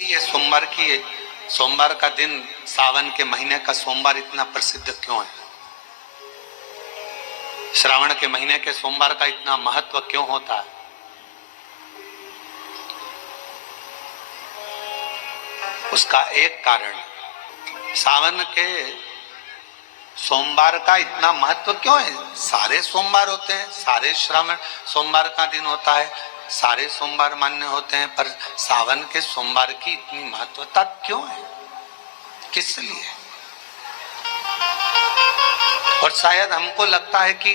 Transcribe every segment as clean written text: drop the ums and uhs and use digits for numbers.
ये सोमवार का दिन, सावन के महीने का सोमवार इतना प्रसिद्ध क्यों है? श्रावण के महीने के सोमवार का इतना महत्व क्यों होता है? उसका एक कारण, सावन के सोमवार का इतना महत्व क्यों है? सारे सोमवार होते हैं, सारे श्रावण सोमवार का दिन होता है, सारे सोमवार मान्य होते हैं, पर सावन के सोमवार की इतनी महत्वता क्यों है? किस लिए? और शायद हमको लगता है कि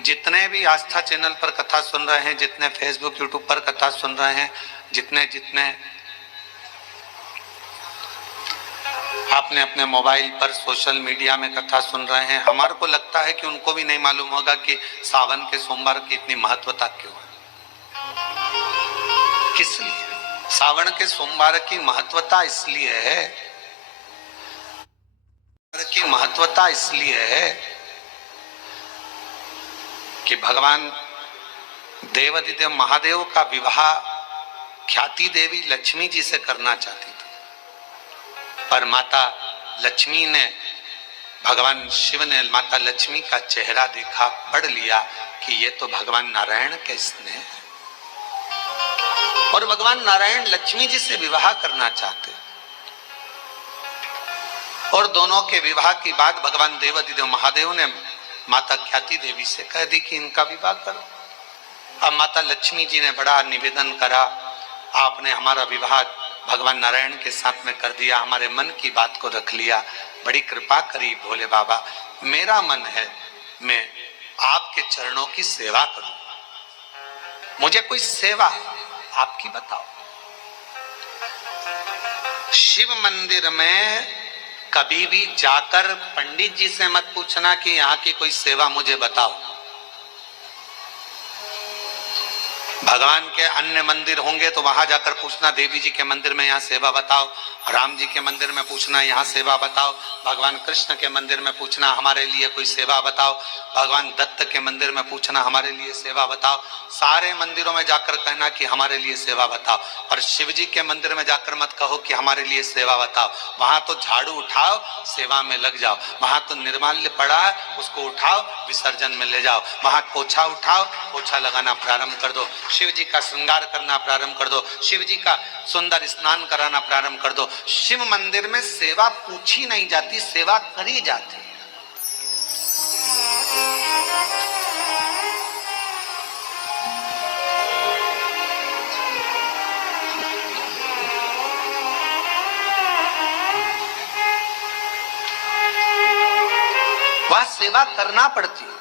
जितने भी आस्था चैनल पर कथा सुन रहे हैं, जितने फेसबुक यूट्यूब पर कथा सुन रहे हैं, जितने आपने अपने मोबाइल पर सोशल मीडिया में कथा सुन रहे हैं, हमारे को लगता है कि उनको भी नहीं मालूम होगा कि सावन के सोमवार की इतनी महत्वता क्यों है। किस लिए? सावन के सोमवार की महत्वता इसलिए है कि भगवान देवाधिदेव महादेव का विवाह ख्याति देवी लक्ष्मी जी से करना चाहती थी, पर माता लक्ष्मी ने, भगवान शिव ने माता लक्ष्मी का चेहरा देखा, पढ़ लिया कि ये तो भगवान नारायण के स्नेह है, और भगवान नारायण लक्ष्मी जी से विवाह करना चाहते, और दोनों के विवाह की बात भगवान देवाधिदेव महादेव ने माता ख्याति देवी से कह दी कि इनका विवाह करो। अब माता लक्ष्मी जी ने बड़ा निवेदन करा, आपने हमारा विवाह भगवान नारायण के साथ में कर दिया, हमारे मन की बात को रख लिया, बड़ी कृपा करी भोले बाबा, मेरा मन है मैं आपके चरणों की सेवा करूं, मुझे कोई सेवा आपकी बताओ। शिव मंदिर में कभी भी जाकर पंडित जी से मत पूछना कि यहाँ की कोई सेवा मुझे बताओ। भगवान के अन्य मंदिर होंगे तो वहां जाकर पूछना, देवी जी के मंदिर में यहाँ सेवा बताओ, राम जी के मंदिर में पूछना यहाँ सेवा बताओ, भगवान कृष्ण के मंदिर में पूछना हमारे लिए कोई सेवा बताओ, भगवान दत्त के मंदिर में पूछना हमारे लिए सेवा बताओ। सारे मंदिरों में जाकर कहना कि हमारे लिए सेवा बताओ, और शिव जी के मंदिर में जाकर मत कहो कि हमारे लिए सेवा बताओ। वहां तो झाड़ू उठाओ, सेवा में लग जाओ, वहां तो निर्माल्य पड़ा है, उसको उठाओ, विसर्जन में ले जाओ, वहां पोछा उठाओ, पोछा लगाना प्रारंभ कर दो, शिव जी का श्रृंगार करना प्रारंभ कर दो, शिव जी का सुंदर स्नान कराना प्रारंभ कर दो। शिव मंदिर में सेवा पूछी नहीं जाती, सेवा करी जाती है। वह सेवा करना पड़ती है।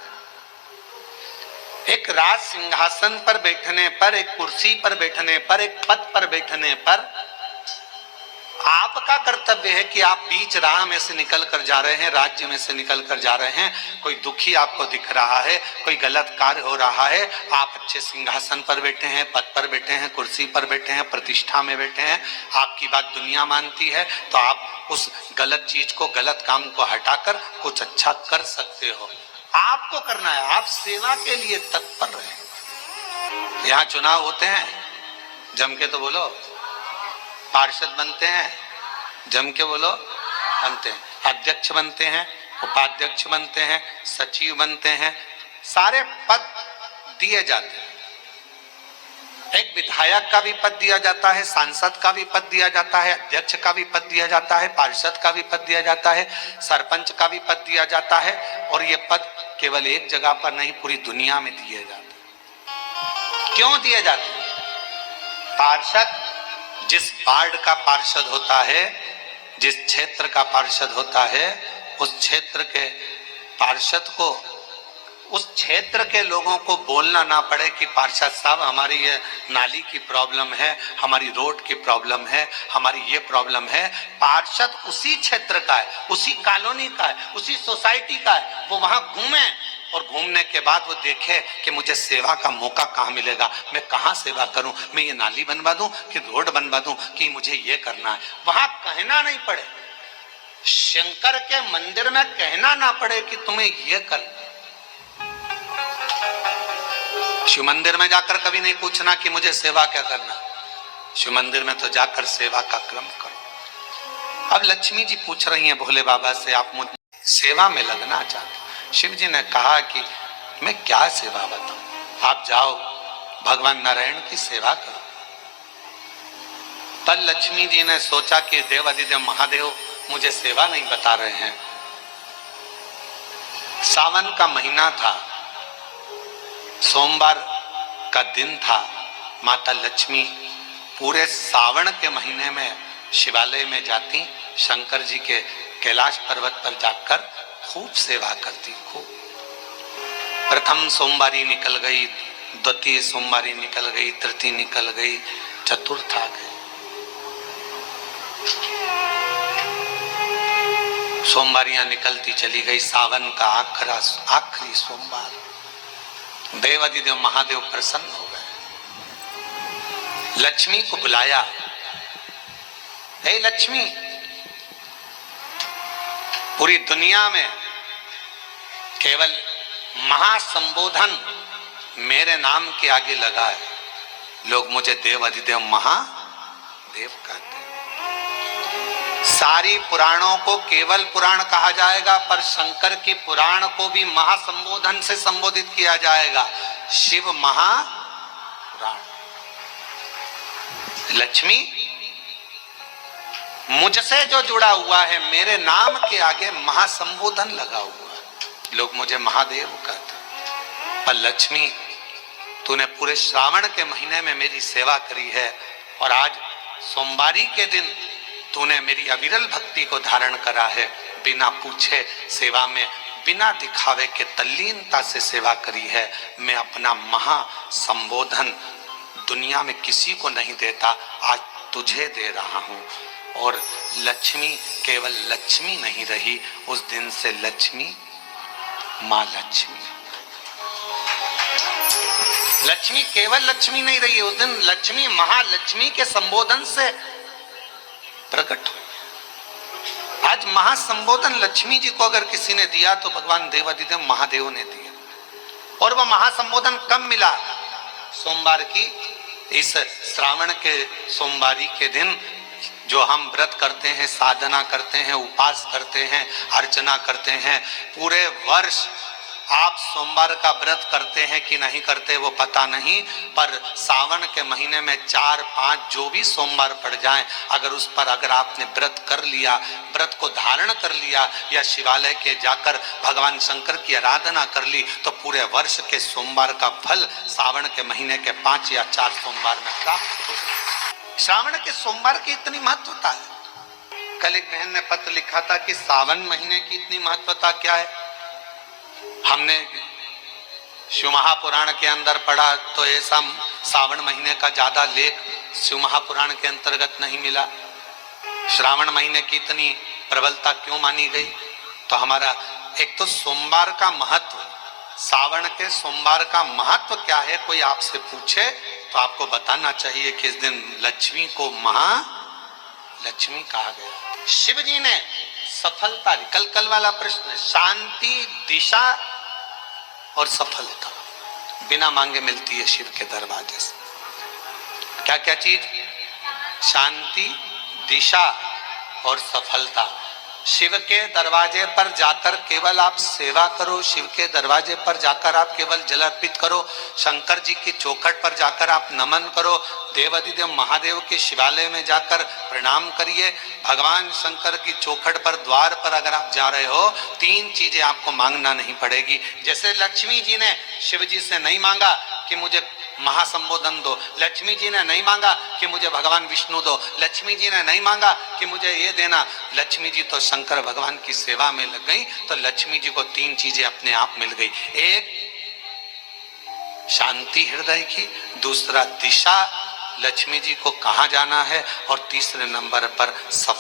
एक राज सिंहासन पर बैठने पर, एक कुर्सी पर बैठने पर, एक पद पर बैठने पर आपका कर्तव्य है कि आप बीच राह में से निकल कर जा रहे हैं, राज्य में से निकल कर जा रहे हैं, कोई दुखी आपको दिख रहा है, कोई गलत कार्य हो रहा है, आप अच्छे सिंहासन पर बैठे हैं, पद पर बैठे हैं, कुर्सी पर बैठे हैं, प्रतिष्ठा में बैठे हैं, आपकी बात दुनिया मानती है, तो आप उस गलत चीज को, गलत काम को हटाकर कुछ अच्छा कर सकते हो। आपको करना है, आप सेवा के लिए तत्पर रहे। यहाँ चुनाव होते हैं, जम के तो बोलो, पार्षद बनते हैं, जम के बोलो, बनते हैं, अध्यक्ष बनते हैं, उपाध्यक्ष बनते हैं, सचिव बनते हैं, सारे पद दिए जाते हैं। एक विधायक का भी पद दिया जाता है, सांसद का भी पद दिया जाता है, अध्यक्ष का भी पद दिया जाता है, पार्षद का भी पद दिया जाता है, सरपंच का भी पद दिया जाता है, और ये पद केवल एक जगह पर नहीं, पूरी दुनिया में दिए जाते हैं। क्यों दिए जाते हैं? पार्षद जिस वार्ड का पार्षद होता है, जिस क्षेत्र का पार्षद होता है, उस क्षेत्र के पार्षद को, उस क्षेत्र के लोगों को बोलना ना पड़े कि पार्षद साहब हमारी ये नाली की प्रॉब्लम है, हमारी रोड की प्रॉब्लम है, हमारी ये प्रॉब्लम है। पार्षद उसी क्षेत्र का है, उसी कॉलोनी का है, उसी सोसाइटी का है, वो वहां घूमे, और घूमने के बाद वो देखे कि मुझे सेवा का मौका कहाँ मिलेगा, मैं कहाँ सेवा करूं, मैं ये नाली बनवा दूं कि रोड बनवा दूं कि मुझे ये करना है। वहां कहना नहीं पड़े, शंकर के मंदिर में कहना ना पड़े कि तुम्हें ये कर। शिव मंदिर में जाकर कभी नहीं पूछना कि मुझे सेवा क्या करना, शिव मंदिर में तो जाकर सेवा का क्रम करो। अब लक्ष्मी जी पूछ रही हैं भोले बाबा से, आप मुझे सेवा में लगना चाहते? शिव जी ने कहा कि मैं क्या सेवा बताऊं, आप जाओ भगवान नारायण की सेवा करो। तब लक्ष्मी जी ने सोचा कि देवाधिदेव महादेव मुझे सेवा नहीं बता रहे हैं। सावन का महीना था, सोमवार का दिन था। माता लक्ष्मी पूरे सावन के महीने में शिवालय में जाती, शंकर जी के कैलाश पर्वत पर जाकर खूब सेवा करती। खूब प्रथम सोमवारी निकल गई, द्वितीय सोमवारी निकल गई, तृतीय निकल गई, चतुर्थ आ गई। सोमवारियां निकलती चली गई। सावन का आखिरी सोमवार, देवाधिदेव महादेव प्रसन्न हो गए, लक्ष्मी को बुलाया। हे लक्ष्मी, पूरी दुनिया में केवल महासंबोधन मेरे नाम के आगे लगा है, लोग मुझे देवाधिदेव महादेव कहते हैं। सारी पुराणों को केवल पुराण कहा जाएगा, पर शंकर की पुराण को भी महासंबोधन से संबोधित किया जाएगा, शिव महापुराण। लक्ष्मी, मुझसे जो जुड़ा हुआ है, मेरे नाम के आगे महासंबोधन लगा हुआ है, लोग मुझे महादेव कहते हैं। पर लक्ष्मी, तूने पूरे श्रावण के महीने में मेरी सेवा करी है, और आज सोमवारी के दिन तूने मेरी अविरल भक्ति को धारण करा है। बिना पूछे सेवा में, बिना दिखावे के तल्लीनता से सेवा करी है। मैं अपना महासंबोधन दुनिया में किसी को नहीं देता, आज तुझे दे रहा हूं। और लक्ष्मी केवल लक्ष्मी नहीं रही, उस दिन से लक्ष्मी मां लक्ष्मी। लक्ष्मी केवल लक्ष्मी नहीं रही, उस दिन लक्ष्मी महालक्ष्मी के संबोधन से प्रकट हुई। आज महासंबोधन लक्ष्मी जी को अगर किसी ने दिया तो भगवान देवाधिदेव महादेव ने दिया। और वह महासंबोधन कब मिला? सोमवार की इस श्रावण के सोमवारी के दिन जो हम व्रत करते हैं, साधना करते हैं, उपास करते हैं, अर्चना करते हैं। पूरे वर्ष आप सोमवार का व्रत करते हैं कि नहीं करते वो पता नहीं, पर सावन के महीने में 4-5 जो भी सोमवार पड़ जाएं, अगर उस पर अगर आपने व्रत कर लिया, व्रत को धारण कर लिया, या शिवालय के जाकर भगवान शंकर की आराधना कर ली, तो पूरे वर्ष के सोमवार का फल सावन के महीने के 5 या 4 सोमवार में प्राप्त हो जाए। श्रावण के सोमवार की इतनी महत्वता है। कल एक बहन ने पत्र लिखा था कि सावन महीने की इतनी महत्वता क्या है। हमने शिव महापुराण के अंदर पढ़ा तो ऐसा सावन महीने का ज्यादा लेख शिव महापुराण के अंतर्गत नहीं मिला। श्रावण महीने की इतनी प्रबलता क्यों मानी गई? तो हमारा एक तो सोमवार का महत्व, सावन के सोमवार का महत्व क्या है, कोई आपसे पूछे तो आपको बताना चाहिए कि इस दिन लक्ष्मी को महालक्ष्मी कहा गया। शिव जी ने सफलता, कल वाला प्रश्न, शांति, दिशा और सफलता बिना मांगे मिलती है शिव के दरवाजे से। क्या क्या चीज? शांति, दिशा और सफलता। शिव के दरवाजे पर जाकर केवल आप सेवा करो, शिव के दरवाजे पर जाकर आप केवल जल अर्पित करो, शंकर जी की चौखट पर जाकर आप नमन करो, देवाधिदेव महादेव के शिवालय में जाकर प्रणाम करिए। भगवान शंकर की चौखट पर, द्वार पर अगर आप जा रहे हो, 3 चीजें आपको मांगना नहीं पड़ेगी। जैसे लक्ष्मी जी ने शिव जी से नहीं मांगा कि मुझे महासंबोधन दो, लक्ष्मी जी ने नहीं मांगा कि मुझे भगवान विष्णु दो, लक्ष्मी जी ने नहीं मांगा कि मुझे ये देना, लक्ष्मी जी तो शंकर भगवान की सेवा में लग गई, तो लक्ष्मी जी को 3 चीजें अपने आप मिल गई। एक शांति हृदय की, दूसरा दिशा, लक्ष्मी जी को कहाँ जाना है, और तीसरे नंबर पर सफल